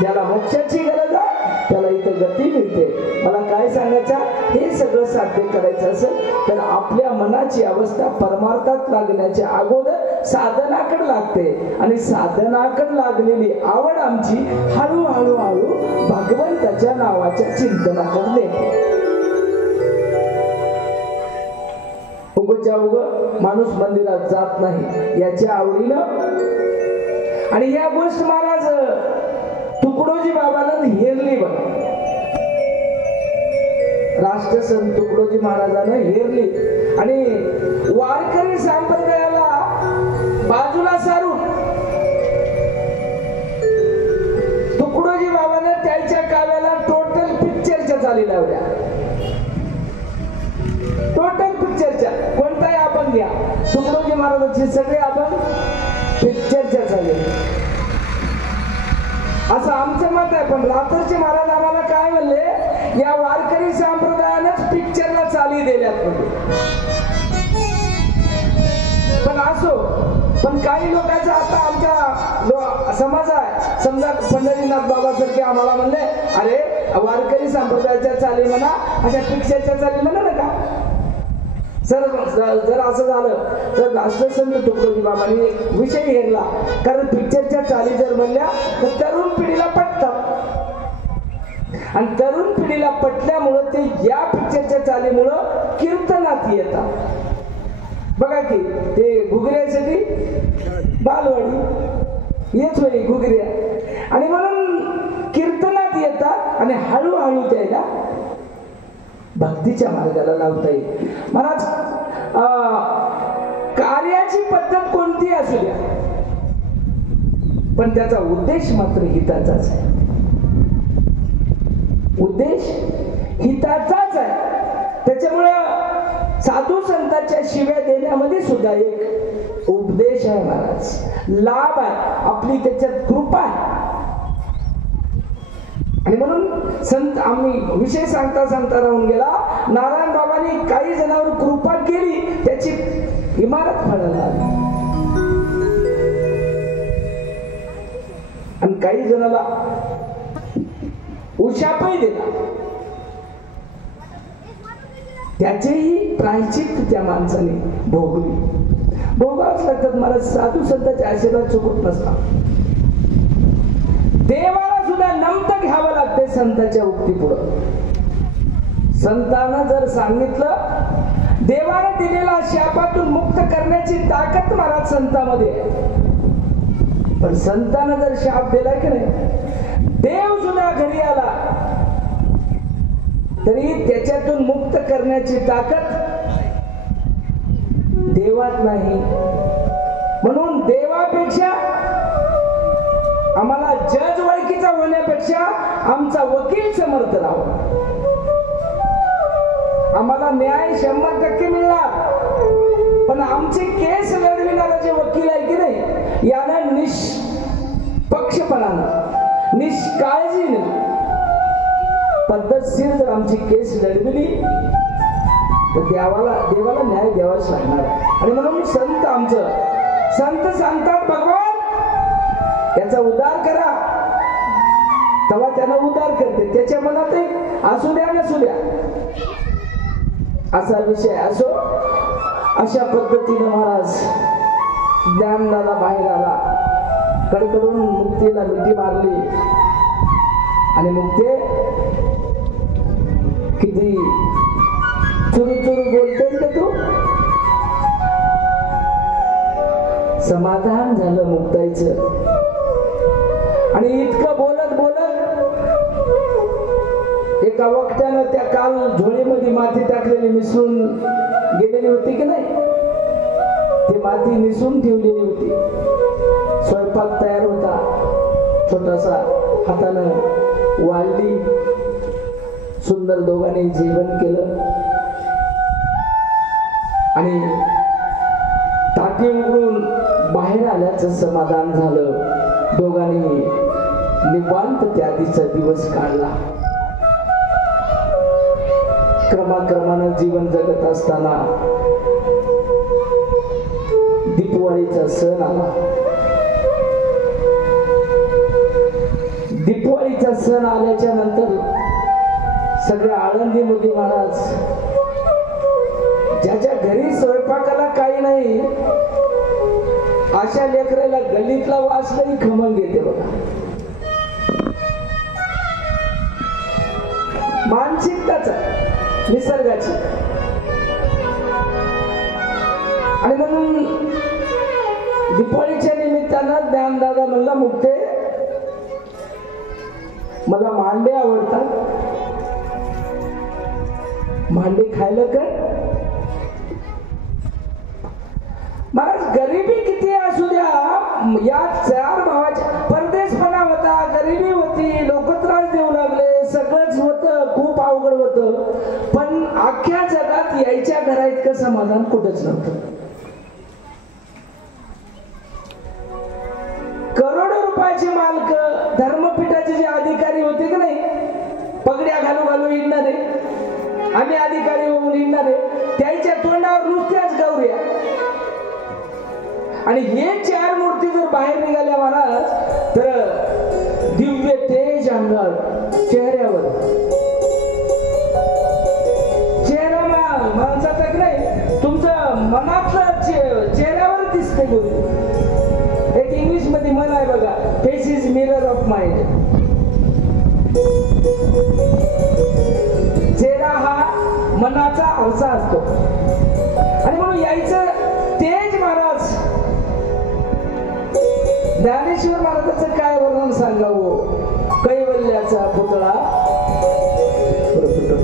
ज्याला मोक्षाची गरज आहे त्याला इथं गती मिळते. मला काय सांगायचं, हे सगळं साध्य करायचं असेल तर आपल्या मनाची अवस्था परमार्थात लागण्याच्या अगोदर साधनाकडे लागते. आणि साधनाकडे लागलेली आवड आमची हळूहळू भगवंताच्या नावाच्या चिंतनाकडे नेते. उगच्या उग माणूस मंदिरात जात नाही याच्या आवडीनं. आणि या गोष्ट महाराज तुकडोजी बाबानं हेरली बघ, राष्ट्रसंत तुकडोजी महाराजानं हेरली. आणि वारकरी संप्रदायाला बाजूला सारून तुकडोजी बाबानं त्यांच्या काव्याला टोटल पिक्चरच्या चाली लावल्या. टोटल पिक्चरच्या कोणताही आपण घ्या, तुकडोजी महाराजांची सगळे आपण पिक्चरच्या चाली, असं आमचं मत आहे. पण रात्रचे महाराज आम्हाला काय म्हणले, या वारकरी संप्रदायानेच पिक्चरला चाली दिल्यात म्हणजे. पण असो, पण काही लोकांचा आता आमच्या समाज आहे, समजा पंढरीनाथ बाबा सारखे आम्हाला म्हणले, अरे वारकरी संप्रदायाच्या चाली म्हणा, अशा पिक्चरच्या चाली म्हणा नका. जर असं झालं तर राष्ट्रसंत तुकडोजी बाबांनी विषय घेतला, कारण पिक्चरच्या चाली जर म्हणल्या तर तरुण पिढीला पटतात. आणि तरुण पिढीला पटल्यामुळं ते या पिक्चरच्या चालीमुळं कीर्तनात येतात. बघा की ते घुगऱ्यासाठी बालवाडी येत होई घुगऱ्या, आणि म्हणून कीर्तनात येतात आणि हळूहळू त्याला भक्तीच्या मार्गाला लावता येईल. महाराज कार्याची पद्धत कोणती असू द्या, पण त्याचा उद्देश मात्र हिताचाच आहे. उद्देश हिताचाच आहे. त्याच्यामुळं साधू संतांच्या शिव्या देण्यामध्ये सुद्धा एक उपदेश आहे महाराज, लाभ आहे, आपली त्याच्यात कृपा आहे. आणि म्हणून संत आम्ही विषय सांगता राहून गेला, नारायण बाबांनी काही जणांवर कृपा केली, त्याची इमारत फळायला आली. आणि काही जणाला उशापही दिला, त्याचेही प्रायश्चित्त त्या माणसाने भोगावंच लागतात. मला साधू संतांचे आशीर्वाद चुकत नसतात. देवाला सुद्धा नमतं घ्यावं लागते संतांच्या उक्ती पुढं. संतांना जर सांगितलं, देवाने दिलेला शापातून मुक्त करण्याची ताकद महाराज संतांमध्ये आहे. पण संतांना जर शाप दिला की नाही, देव सुद्धा घरी आला तरी त्याच्यातून मुक्त करण्याची ताकद देवात नाही. म्हणून देवापेक्षा आम्हाला जज ओळखीचा होण्यापेक्षा आमचा वकील समर्थ राहावा. आम्हाला न्याय 100% मिळणार, पण आमचे केस लढविणारा जे वकील आहे की नाही, यानं निष्पक्षपणानं निष्काळजीनं पद्धतशीर जर आमची केस लढविली तर देवाला न्याय द्यावाच लागणार. आणि म्हणून संत आमचं संत सांगतात भगवान याचा उद्धार करा, तेव्हा त्याला उद्धार करते. त्याच्या मनात असू द्या नसू द्या असा विषय असो. अशा पद्धतीने महाराज ज्ञानदादा बाहेर आला, कडकडून मुक्तीला मिठी मारली आणि मुक्ते किती चुरू चुरू बोलतेस का तू. समाधान झालं मुक्ताईचं. आणि इतकं बोलत बोलत एका वक्त्यानं त्या काल झोळीमध्ये माती टाकलेली मिसळून गेलेली होती की नाही, ती माती निसून ठेवलेली होती. स्वयंपाक तयार होता, छोटासा हातानं वाढली. सुंदर दोघांनी जेवण केलं आणि टाकी उघडून बाहेर आल्याचं समाधान झालं. दोघांनी निवांत त्या दिवसा दिवस काढला. क्रमाक्रमानं जीवन जगत असताना दीपवाळीचा सण आला. दीपवाळीचा सण आल्याच्या नंतर सगळ्या आळंदीमध्ये महाराज ज्याच्या घरी स्वयंपाकाला काही नाही अशा लेकराला गल्लीतला वासलाही खमंग येते बघा. मानसिकताच निसर्गाची. आणि म्हणून दीपावलीच्या निमित्तानं ज्ञानदादा म्हणला मुक्ते मला मांडे आवडतात, मांडे खायला कर. महाराज गरिबी किती असू द्या, या 4 भावाच्या परदेशपणा होता, गरिबी होती, लोक त्रास देऊ लागले, सगळंच होतं, खूप अवघड होतं. पण अख्ख्या जगात यायच्या घरा इतकं समाधान कुठंच नव्हतं. करोडो रुपयाचे मालक, धर्मपीठाचे जे अधिकारी होते की नाही, पगड्या घालू घालू हिंडणारे, आम्ही अधिकारी होऊन हिंडणारे, त्याच्या तोंडावर नुसत्याच गौऱ्या. आणि हे 4 मूर्ती जर बाहेर निघाल्या महाराज तर दिव्य तेज अंगावर, चेहऱ्यावर, चेहरा माणसाचा नाही तुमचं मनातलं चेहऱ्यावर दिसते. एक इंग्लिश मध्ये म्हण आहे बघा, face is mirror of mind. चेहरा हा मनाचा आरसा असतो. आणि म्हणून यायचं तेज महाराज. ज्ञानेश्वर महाराजांचं काय वर्णन सांगावं. कैवल्याचा पुतळा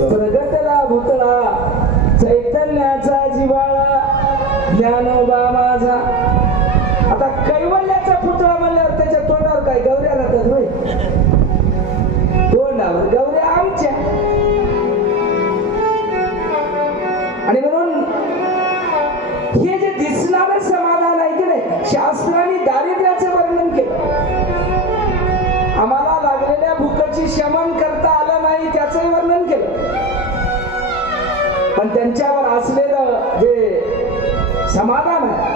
प्रगटला भुतळा, चैतन्याचा जिव्हाळा ज्ञानोबा माझा. आता कैवल्याचा पुतळा म्हणल्यावर त्याच्या तोंडावर काय गौऱ्या राहतात होय, तोंडावर गौऱ्या आमच्या. आणि म्हणून हे जे दिसणारं समाधान आहे की नाही, शास्त्राने दारिद्र्याचं वर्णन केलं. आम्हाला लागलेल्या भूकची शमन करता आलं नाही त्याचंही वर्णन केलं. पण त्यांच्यावर असलेलं जे समाधान आहे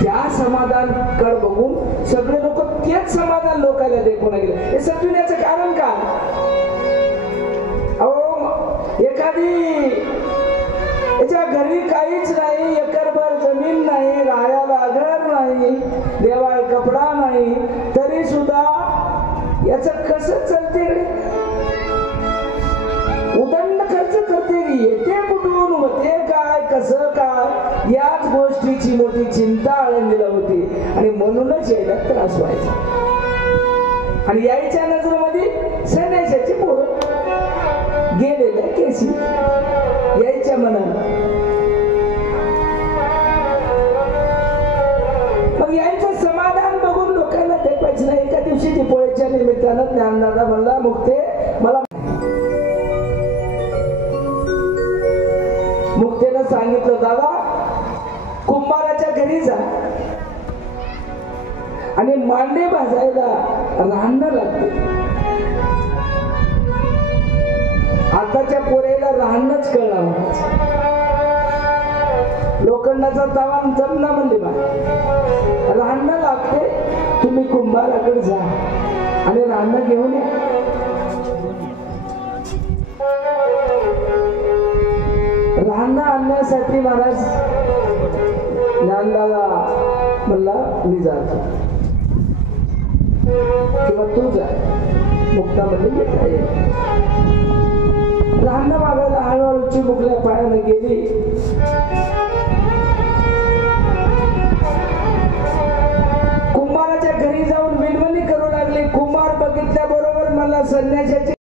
त्या समाधान कड बघून सगळे लोक तेच समाधान लोकांना देखून गेले. हे समजण्याचं कारण काय. अहो एखादी याच्या घरी काहीच नाही, एकरभर जमीन नाही, राहायला घर नाही, देवाळ कपडा नाही, तरी सुद्धा याच कसं चलते रे. उदंड खर्च करते रे, येते कुठून, होते काय, कसं काय, याच गोष्टीची मोठी चिंता आळंदीला होती. आणि म्हणूनच यायला त्रास व्हायचा. आणि यायच्या नजरेमध्ये संन्याशाची पोरं गेलेल्या केसी यायच्या मनानं. मग यायचं समाधान बघून लोकांना ते पाहिजे नाही. एका दिवशी दीपावलीच्या निमित्तानं ज्ञानदादा म्हणला मुक्ते मला. मुक्तेनं सांगितलं दादा कुंभाराच्या घरी जा आणि मांडे भाजायला राहणं लागते. आताच्या पोरेला राहणंच कळलं. लोक वरणाचा तवा जमना म्हणली बा राहणं लागते तुम्ही कुंभाराकडे जा आणि राहणं घेऊन या राहणं आणण्यासाठी महाराज ज्ञानदादा म्हणला मी जातो किंवा तू जा मुक्ता म्हणजे राहणं मागायला हळूहळू चिमुकल्या पायाने गेली कुंभाराच्या घरी जाऊन विनवणी करू लागली कुंभार बघितल्याबरोबर मला संन्याशाची